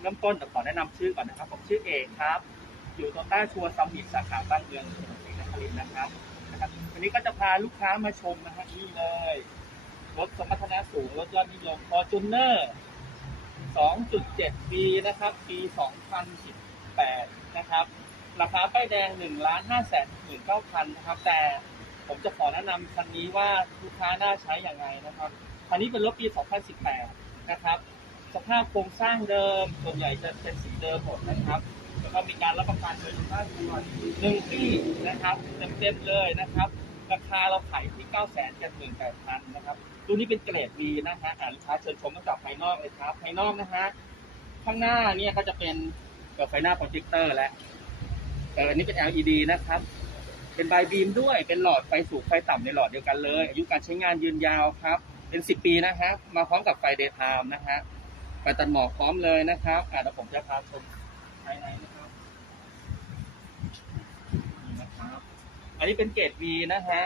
เริ่มต้นขอแนะนำชื่อก่อนนะครับ ผมชื่อเอกครับ อยู่โตต้าชัวร์ซัมมิตสาขาบ้านเมืองถนนศรีนครินทร์นะครับนะครับวันนี้ก็จะพาลูกค้ามาชมนะฮะนี่เลย รถสมรรถนะสูง รถยอดนิยม Fortuner 2.7ปีนะครับ ปี 2018 นะครับ ราคาป้ายแดง1ล้าน5แสน19,000นะครับ แต่ผมจะขอแนะนำคันนี้ว่าลูกค้าน่าใช้อย่างไรนะครับ คันนี้เป็นรถปี 2018 นะครับ สภาพโครงสร้างเดิม ส่วนใหญ่จะเป็นสีเดิมหมดนะครับ แล้วก็มีการรับประกันโดยทุกภาคส่วนหนึ่งที่นะครับเต็มๆเลยนะครับ ราคาเราขายที่9 9 8 0 0 0นะครับตัวนี้เป็นเกรด V นะฮะอ่าลูกค้าเชิญชมตั้งแต่ภายนอกเลยครับ ภายนอกนะฮะ ข้างหน้าเนี่ยก็จะเป็นเปิดไฟหน้าโปรเจคเตอร์แล้วเอออันนี้เป็น LED นะครับ เป็นไบบีมด้วย เป็นหลอดไฟสูงไฟต่ำในหลอดเดียวกันเลย อายุการใช้งานยืนยาวครับ เป็น 10 ปีนะครับ มาพร้อมกับไฟเดย์ไทม์นะฮะ ไฟตัดหมอกพร้อมเลยนะครับอ่าเดี๋ยวผมจะพาชมภายในนะครับนี่นะครับ อันนี้เป็นเกรด V นะฮะ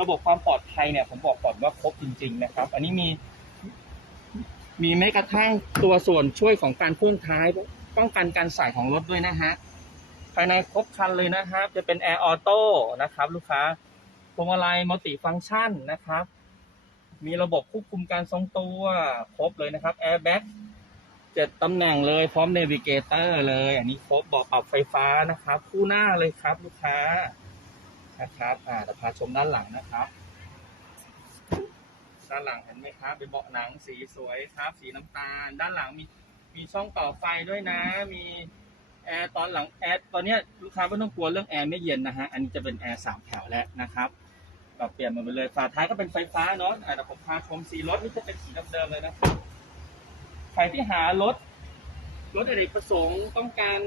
ระบบความปลอดภัยเนี่ยผมบอกก่อนว่าครบจริง ๆ นะครับ อันนี้มี มีแม้กระทั่งตัวส่วนช่วยของการพ่วงท้าย ป้องกันการใส่ของรถด้วยนะฮะ ภายในครบคันเลยนะครับ จะเป็นแอร์ออโต้นะครับ ลูกค้าพวงมาลัยมัลติฟังก์ชันนะครับมีระบบควบคุมการทรงตัว ครบเลยนะครับแอร์แบ็ก เจ็ดตำแหน่งเลยพร้อมเนวิเกเตอร์เลย อันนี้ครบเบอกปรับไฟฟ้านะครับ คู่หน้าเลยครับลูกค้านะครับ อ่าเดี๋ยวพาชมด้านหลังนะครับ ด้านหลังเห็นไหมครับ เป็นเบาะหนังสีสวยครับ สีน้ำตาล ด้านหลังมีมีช่องต่อไฟด้วยนะ มีแอร์ตอนหลังแอร์ตอนเนี้ยลูกค้าไม่ต้องกลัวเรื่องแอร์ไม่เย็นนะฮะ อันนี้จะเป็นแอร์สามแถวแล้วนะครับปรับเปลี่ยนมดไปเลยฝาท้ายก็เป็นไฟฟ้าเนาะอ่ผมพาชมสีรถนี่จะเป็นสีเดิมๆเลยนะครับ รที่หารถ รถอเนกประสงค์ต้องการ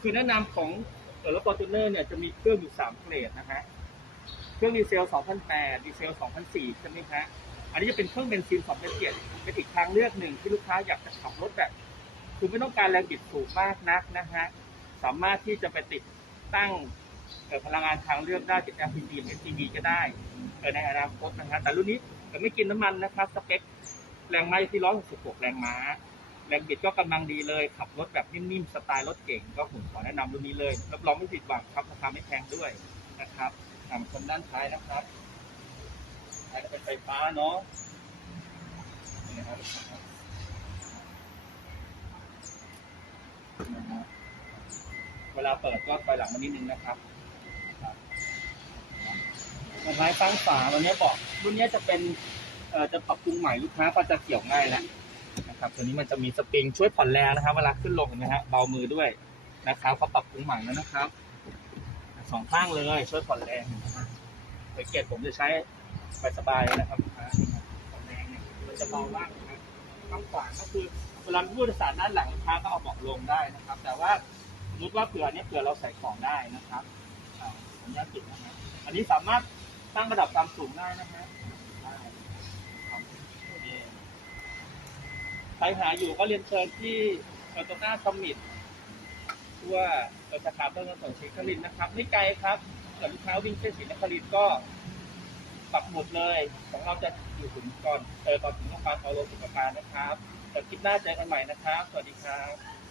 คือแนะนำของเออรถฟอร์จูเนอร์เนี่ยจะมีเครื่องอยู่สามเกรดนะฮะเครื่องดีเซล 2008 ดีเซล 2004 ใช่ไหมฮะอันนี้จะเป็นเครื่องเบนซิน2007เป็นอีกทางเลือกหนึ่งที่ลูกค้าอยากจะขับรถแบบ คือไม่ต้องการแรงบิดสูงมากนักนะฮะสามารถที่จะไปติดตั้งเอ่อพลังงานทางเลือกได้ติด LPG หรือ SCB ก็ได้ในอนาคตนะฮะแต่รุ่นนี้จะไม่กินน้ำมันนะครับสเปค แรงม้าอยู่ที่ 166 แรงม้า แรงบิดก็กำลังดีเลย ขับรถแบบนิ่มๆ สไตล์รถเก่ง ก็ผมขอแนะนำรุ่นนี้เลย รับรองไม่ผิดหวังครับราคาไม่แพงด้วยนะครับอ่ามาชมด้านท้ายนะครับท้ายก็เป็นไฟฟ้าเนาะนี่นะครับเวลาเปิดก็ไฟหลังมานิดนึงนะครับครับท้ายฟังฝาวันนี้บอกรุ่นนี้จะเป็น จะปรับปรุงใหม่ลูกค้าก็จะเกี่ยวง่ายแล้วนะครับตัวนี้มันจะมีสปริงช่วยผ่อนแรงนะครับเวลาขึ้นลงเห็นไหมฮะเบามือด้วยนะครับเขาปรับปรุงใหม่แล้วนะครับสองข้างเลยช่วยผ่อนแรงนะฮะไฟเกตผมจะใช้สบายๆนะครับลูกค้าผ่อนแรงเนี่ยมันจะเบามากนะครับข้างขวาก็คือเวลาผู้โดยสารด้านหลังลูกค้าก็เอาเบาะลงได้นะครับ แต่ว่าสมมติว่าเผื่อเนี้ยเผื่อเราใส่ของได้นะครับผมอนุญาตปิดนะฮะอันนี้สามารถตั้งระดับความสูงได้นะฮะได้ครับนี่ ใครหาอยู่ก็เรียนเชิญที่โตโตต้าสมิตว่วสาจะขับเรื่องถนนศรีนคลินนะครับ ไม่ไกลครับแต่ลูกค้าวิ่งเส้นสีนครินก็ปักหมุดเลย ของเราจะอยู่ถึงก่อนเออก่อนถึงโรงพยาบาลเปาโรสุขภานะครับเดี๋ยวคลิปหน้าเจอกันใหม่นะครับ สวัสดีครับ